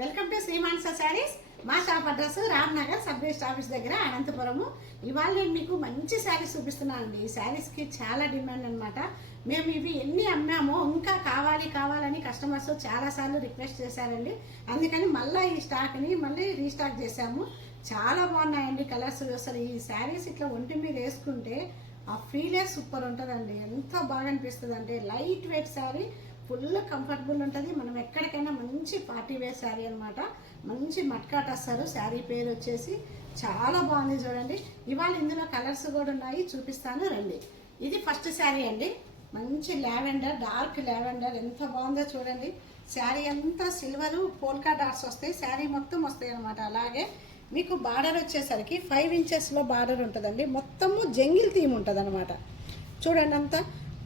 Welcome to శ్రీమాన్స saris. మా shop address Ramnagar sub register office దగ్గర అనంతపురము. ఇవాళ నేను మీకు మంచి శారీస్ చూపిస్తున్నాను అండి. ఈ శారీస్కి చాలా డిమాండ్ అనమాట. మేము ఇవి ఎన్ని అమ్మామో ఇంకా కావాలని కస్టమర్స్ చాలాసార్లు రిక్వెస్ట్ చేశారండి. అందుకని మళ్ళీ ఈ స్టాక్ని మళ్ళీ రీస్టాక్ చేశాము. చాలా బాగున్నాయండి కలర్స్. అసలు ఈ శారీస్ ఇట్లా ఒంటి మీద వేసుకుంటే ఆ ఫీలే సూపర్ ఉంటుందండి. ఎంత బాగా అనిపిస్తుంది అంటే light weight sari, full comfortable ఉంటుంది. మనం ఎక్కడికైనా మంచి పార్టీ వేర్ శారీ అనమాట. మంచి మట్కాట్ వస్తారు. శారీ పేరు వచ్చేసి చాలా బాగుంది చూడండి. ఇవాళ ఇందులో కలర్స్ కూడా ఉన్నాయి, చూపిస్తాను రండి. ఇది ఫస్ట్ శారీ అండి. మంచి లావెండర్, డార్క్ లావెండర్, ఎంత బాగుందో చూడండి. శారీ అంతా సిల్వరు పోల్కా డాట్స్ వస్తాయి, శారీ మొత్తం వస్తాయి అనమాట. అలాగే మీకు బార్డర్ వచ్చేసరికి 5 ఇంచెస్లో బార్డర్ ఉంటుందండి. మొత్తము జంగిల్ థీమ్ ఉంటుంది అనమాట. చూడండి, అంతా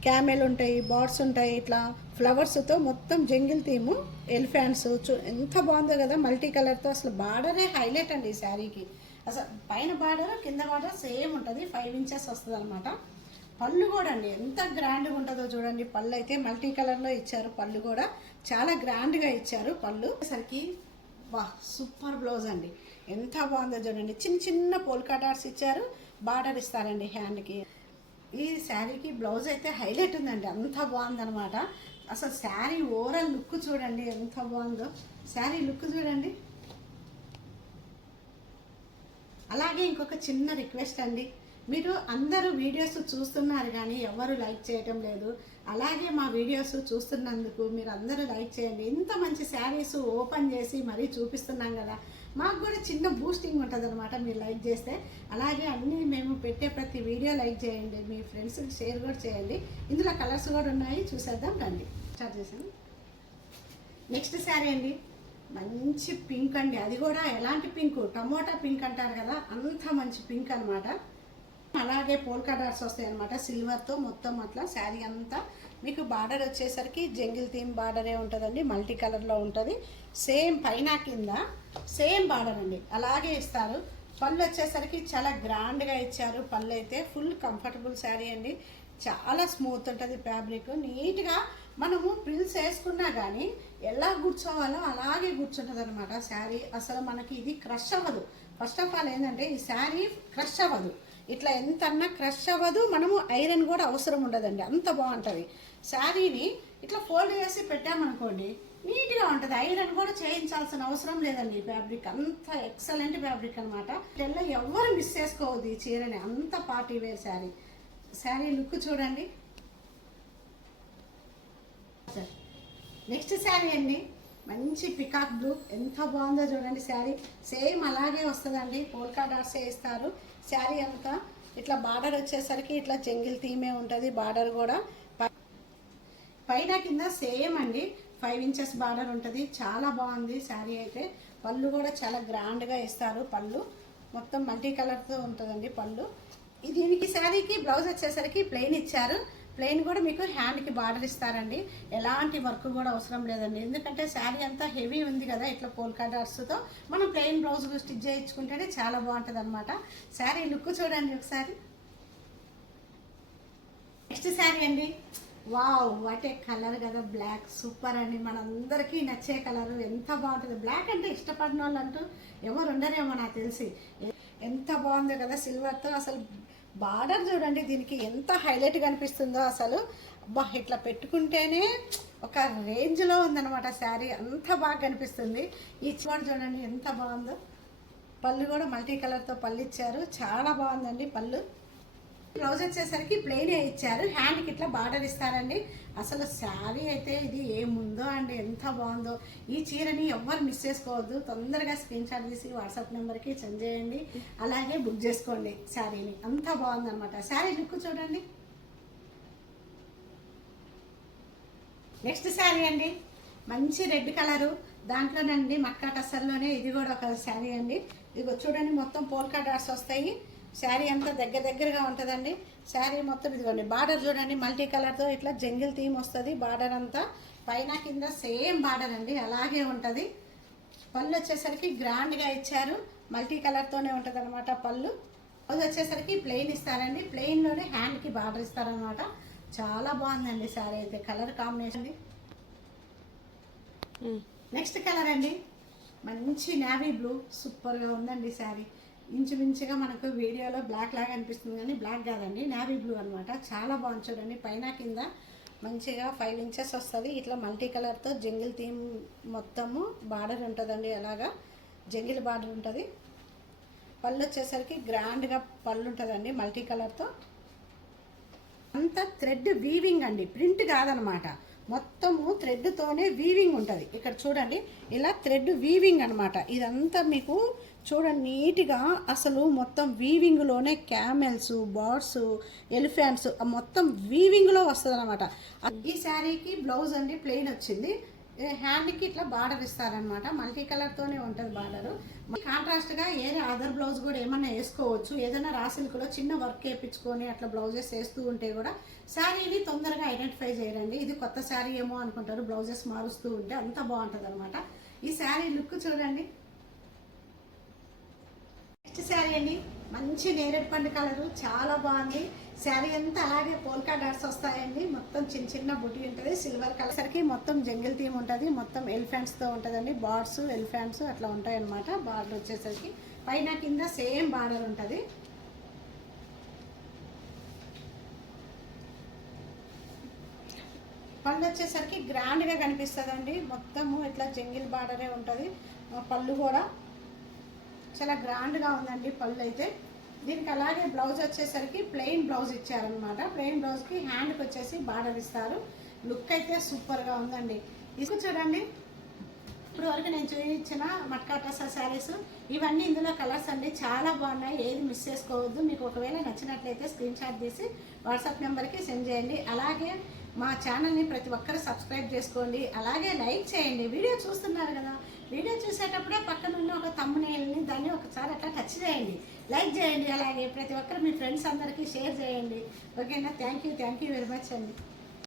క్యామెల్ ఉంటాయి, బర్డ్స్ ఉంటాయి, ఇట్లా ఫ్లవర్స్తో మొత్తం జంగిల్ థీము, ఎలిఫెంట్స్. ఎంత బాగుందో కదా మల్టీ కలర్తో. అసలు బార్డరే హైలైట్ అండి ఈ శారీకి. అసలు పైన బార్డర్ కింద బార్డర్ సేమ్ ఉంటుంది, 5 ఇంచెస్ వస్తుంది అనమాట. పళ్ళు కూడా అండి ఎంత గ్రాండ్గా ఉంటుందో చూడండి. పళ్ళు అయితే మల్టీ కలర్లో ఇచ్చారు. పళ్ళు కూడా చాలా గ్రాండ్గా ఇచ్చారు. పళ్ళు సరికి వా సూపర్ బ్లౌజ్ అండి. ఎంత బాగుందో చూడండి. చిన్న చిన్న పోల్కా డాట్స్ ఇచ్చారు, బార్డర్ ఇస్తారండి హ్యాండ్కి. ఈ శారీకి బ్లౌజ్ అయితే హైలైట్ ఉందండి, అంత బాగుందనమాట. అసలు శారీ ఓవరాల్ లుక్ చూడండి ఎంత బాగుందో. శారీ లుక్ చూడండి. అలాగే ఇంకొక చిన్న రిక్వెస్ట్ అండి, మీరు అందరూ వీడియోస్ చూస్తున్నారు కానీ ఎవరు లైక్ చేయటం లేదు. అలాగే మా వీడియోస్ చూస్తున్నందుకు మీరు అందరూ లైక్ చేయండి. ఇంత మంచి శారీస్ ఓపెన్ చేసి మరీ చూపిస్తున్నాం కదా, మాకు కూడా చిన్న బూస్టింగ్ ఉంటుంది అనమాట మీరు లైక్ చేస్తే. అలాగే అన్నీ మేము పెట్టే ప్రతి వీడియో లైక్ చేయండి, మీ ఫ్రెండ్స్కి షేర్ కూడా చేయండి. ఇందులో కలర్స్ కూడా ఉన్నాయి, చూసేద్దాం రండి. స్టార్ట్ చేసాను. నెక్స్ట్ శారీ అండి, మంచి పింక్ అండి. అది కూడా ఎలాంటి పింక్, టమోటా పింక్ అంటారు కదా, అంత మంచి పింక్ అనమాట. అలాగే పోల్కా డాట్స్ వస్తాయి అనమాట సిల్వర్తో మొత్తం. అట్లా శారీ అంతా మీకు బార్డర్ వచ్చేసరికి జంగిల్ థీమ్ బార్డరే ఉంటుందండి, మల్టీ కలర్లో ఉంటుంది. సేమ్ పైన కింద సేమ్ బార్డర్ అండి, అలాగే ఇస్తారు. పళ్ళు వచ్చేసరికి చాలా గ్రాండ్గా ఇచ్చారు. పళ్ళు అయితే ఫుల్ కంఫర్టబుల్ శారీ అండి. చాలా స్మూత్ ఉంటుంది ఫ్యాబ్రిక్. నీట్గా మనము ప్రిల్స్ వేసుకున్నా కానీ ఎలా కూర్చోవాలో అలాగే కూర్చుంటుంది అనమాట శారీ. అసలు మనకి ఇది క్రష్ అవ్వదు. ఫస్ట్ ఆఫ్ ఆల్ ఏంటంటే ఈ శారీ క్రష్ అవ్వదు. ఇట్లా ఎంత అన్నా క్రష్ అవ్వదు. మనము ఐరన్ కూడా అవసరం ఉండదండి, అంత బాగుంటుంది. శారీని ఇట్లా ఫోల్డ్ చేసి పెట్టామనుకోండి నీట్గా ఉంటుంది. ఐరన్ కూడా చేయించాల్సిన అవసరం లేదండి. ఈ ఫ్యాబ్రిక్ అంత ఎక్సలెంట్ ఫ్యాబ్రిక్ అనమాట. తెల్ల ఎవరు మిస్ చేసుకోవద్దు ఈ చీరని, అంత party wear sari. Sari look చూడండి. నెక్స్ట్ శారీ అండి, మంచి పికాక్ బ్లూ, ఎంత బాగుందో చూడండి. శారీ సేమ్ అలాగే వస్తుందండి, పోల్కా డాట్స్ ఇస్తారు. శారీ అంతా ఇట్లా బార్డర్ వచ్చేసరికి ఇట్లా జంగిల్ థీమే ఉంటుంది. బార్డర్ కూడా పైన కింద సేమ్ అండి, 5 ఇంచెస్ బార్డర్ ఉంటుంది. చాలా బాగుంది శారీ అయితే. పళ్ళు కూడా చాలా గ్రాండ్గా ఇస్తారు. పళ్ళు మొత్తం మల్టీ కలర్తో ఉంటుందండి పళ్ళు. దీనికి శారీకి బ్లౌజ్ వచ్చేసరికి ప్లెయిన్ ఇచ్చారు. ప్లెయిన్ కూడా మీకు హ్యాండ్కి బార్డర్ ఇస్తారండి. ఎలాంటి వర్క్ కూడా అవసరం లేదండి, ఎందుకంటే శారీ అంతా హెవీ ఉంది కదా. ఇట్లా పోల్కా డాట్స్తో మనం ప్లెయిన్ బ్లౌజ్ స్టిచ్ చేయించుకుంటేనే చాలా బాగుంటుంది అనమాట. శారీ లుక్ చూడండి ఒకసారి. నెక్స్ట్ శారీ అండి, వావ్ వాట్ ఏ కలర్ కదా, బ్లాక్ సూపర్ అండి. మనందరికీ నచ్చే కలరు, ఎంత బాగుంటుంది. బ్లాక్ అంటే ఇష్టపడిన వాళ్ళు అంటూ ఎవరు ఉండరేమో నాకు తెలిసి. ఎంత బాగుందో కదా సిల్వర్తో. అసలు బార్డర్ చూడండి దీనికి ఎంత హైలైట్గా అనిపిస్తుందో అసలు. అబ్బా ఇట్లా పెట్టుకుంటేనే ఒక రేంజ్లో ఉందన్నమాట శారీ, అంత బాగా కనిపిస్తుంది. ఈ చోటు చూడండి ఎంత బాగుందో. పళ్ళు కూడా మల్టీ కలర్తో పళ్ళు ఇచ్చారు, చాలా బాగుందండి పళ్ళు. బ్లౌజ్ వచ్చేసరికి ప్లెయినే ఇచ్చారు, హ్యాండ్కి ఇట్లా బార్డర్ ఇస్తారండి. అసలు శారీ అయితే ఇది ఏముందో అండి, ఎంత బాగుందో. ఈ చీరని ఎవ్వరు మిస్ చేసుకోవద్దు. తొందరగా స్క్రీన్ షాట్ తీసి వాట్సాప్ నెంబర్కి సెండ్ చేయండి. అలాగే బుక్ చేసుకోండి శారీని, అంత బాగుందన్నమాట. శారీ లుక్ చూడండి. నెక్స్ట్ శారీ అండి, మంచి రెడ్ కలరు, దాంట్లోనండి మక్కా టసర్లోనే ఇది కూడా ఒక శారీ అండి. ఇదిగో చూడండి, మొత్తం పోల్కా డాట్స్ వస్తాయి. శారీ అంతా దగ్గరగా ఉంటుందండి. శారీ మొత్తం ఇదిగోండి బార్డర్ చూడండి, మల్టీ కలర్తో ఇట్లా జంగిల్ థీమ్ వస్తుంది. బార్డర్ అంతా పైన కింద సేమ్ బార్డర్ అండి, అలాగే ఉంటుంది. పళ్ళు వచ్చేసరికి గ్రాండ్గా ఇచ్చారు, మల్టీ కలర్తోనే ఉంటుంది అనమాట పళ్ళు. అది వచ్చేసరికి ప్లెయిన్ ఇస్తారండి, ప్లెయిన్లోనే హ్యాండ్కి బార్డర్ ఇస్తారనమాట. చాలా బాగుందండి శారీ అయితే, కలర్ కాంబినేషన్. నెక్స్ట్ కలర్ అండి, మంచి నేవీ బ్లూ సూపర్గా ఉందండి శారీ. ఇంచుమించుగా మనకు వీడియోలో బ్లాక్ లాగా అనిపిస్తుంది కానీ బ్లాక్ కాదండి, నేవీ బ్లూ అనమాట. చాలా బాగుంది చూడండి. పైన కింద మంచిగా 5 ఇంచెస్ వస్తుంది. ఇట్లా మల్టీ కలర్తో జంగిల్ థీమ్ మొత్తము బార్డర్ ఉంటుందండి. అలాగా జంగిల్ బార్డర్ ఉంటుంది. పళ్ళు వచ్చేసరికి గ్రాండ్గా పళ్ళు ఉంటుందండి మల్టీ కలర్తో. అంతా థ్రెడ్ వీవింగ్ అండి, ప్రింట్ కాదనమాట. మొత్తము థ్రెడ్తోనే వీవింగ్ ఉంటుంది. ఇక్కడ చూడండి ఇలా థ్రెడ్ వీవింగ్ అనమాట. ఇదంతా మీకు చూడండి నీట్గా అసలు మొత్తం వీవింగ్లోనే క్యామెల్స్, బర్డ్స్, ఎలిఫెంట్స్ మొత్తం వీవింగ్లో వస్తుంది అనమాట. ఈ శారీకి బ్లౌజ్ అండి ప్లెయిన్ వచ్చింది. హ్యాండ్కి ఇట్లా బార్డర్ ఇస్తారనమాట. మల్టీ కలర్తోనే ఉంటుంది బార్డరు. కాంట్రాస్ట్గా ఏదో అదర్ బ్లౌజ్ కూడా ఏమన్నా వేసుకోవచ్చు. ఏదైనా రాసిల్క్లో చిన్న వర్క్ వేయించుకొని అట్లా బ్లౌజెస్ వేస్తూ ఉంటే కూడా శారీని తొందరగా ఐడెంటిఫై చేయరండి. ఇది కొత్త శారీ ఏమో అనుకుంటారు బ్లౌజెస్ మారుస్తూ ఉంటే. అంత బాగుంటుంది అనమాట. ఈ శారీ లుక్ చూడండి. నెక్స్ట్ శారీ అండి, మంచి నేరేడు పండు కలరు, చాలా బాగుంది. శారీ అంతా అలాగే పోల్కా డాట్స్ వస్తాయండి. మొత్తం చిన్న చిన్న బుట్టి ఉంటుంది. సిల్వర్ కలర్ సరికి మొత్తం జంగిల్ థీమ్ ఉంటుంది. మొత్తం ఎలిఫెంట్స్తో ఉంటుందండి. బార్డ్స్, ఎలిఫెంట్స్ అట్లా ఉంటాయన్నమాట. బార్డర్ వచ్చేసరికి పైన కింద సేమ్ బార్డర్ ఉంటుంది. పళ్ళు వచ్చేసరికి గ్రాండ్గా కనిపిస్తుందండి. మొత్తము ఇట్లా జంగిల్ బార్డరే ఉంటుంది. పళ్ళు కూడా చాలా గ్రాండ్గా ఉందండి పళ్ళు అయితే. దీనికి అలాగే బ్లౌజ్ వచ్చేసరికి ప్లెయిన్ బ్లౌజ్ ఇచ్చారనమాట. ప్లెయిన్ బ్లౌజ్కి హ్యాండ్కి వచ్చేసి బార్డర్ ఇస్తారు. లుక్ అయితే సూపర్గా ఉందండి. ఇది చూడండి, ఇప్పుడు వరకు నేను చూపించిన మట్కా టసా శారీస్ ఇవన్నీ ఇందులో కలర్స్ అండి. చాలా బాగున్నాయి, ఏది మిస్ చేసుకోవద్దు. మీకు ఒకవేళ నచ్చినట్లయితే స్క్రీన్ షాట్ తీసి వాట్సాప్ నెంబర్కి సెండ్ చేయండి. అలాగే మా ఛానల్ని ప్రతి ఒక్కరు సబ్స్క్రైబ్ చేసుకోండి. అలాగే లైక్ చేయండి. వీడియో చూస్తున్నారు కదా, వీడియో చూసేటప్పుడే పక్కన ఉన్న ఒక థంబ్నెయిల్ని దాన్ని ఒకసారి అట్లా టచ్ చేయండి, లైక్ చేయండి. అలాగే ప్రతి ఒక్కరు మీ ఫ్రెండ్స్ అందరికీ షేర్ చేయండి. ఓకేనా? థ్యాంక్ యూ వెరీ మచ్ అండి.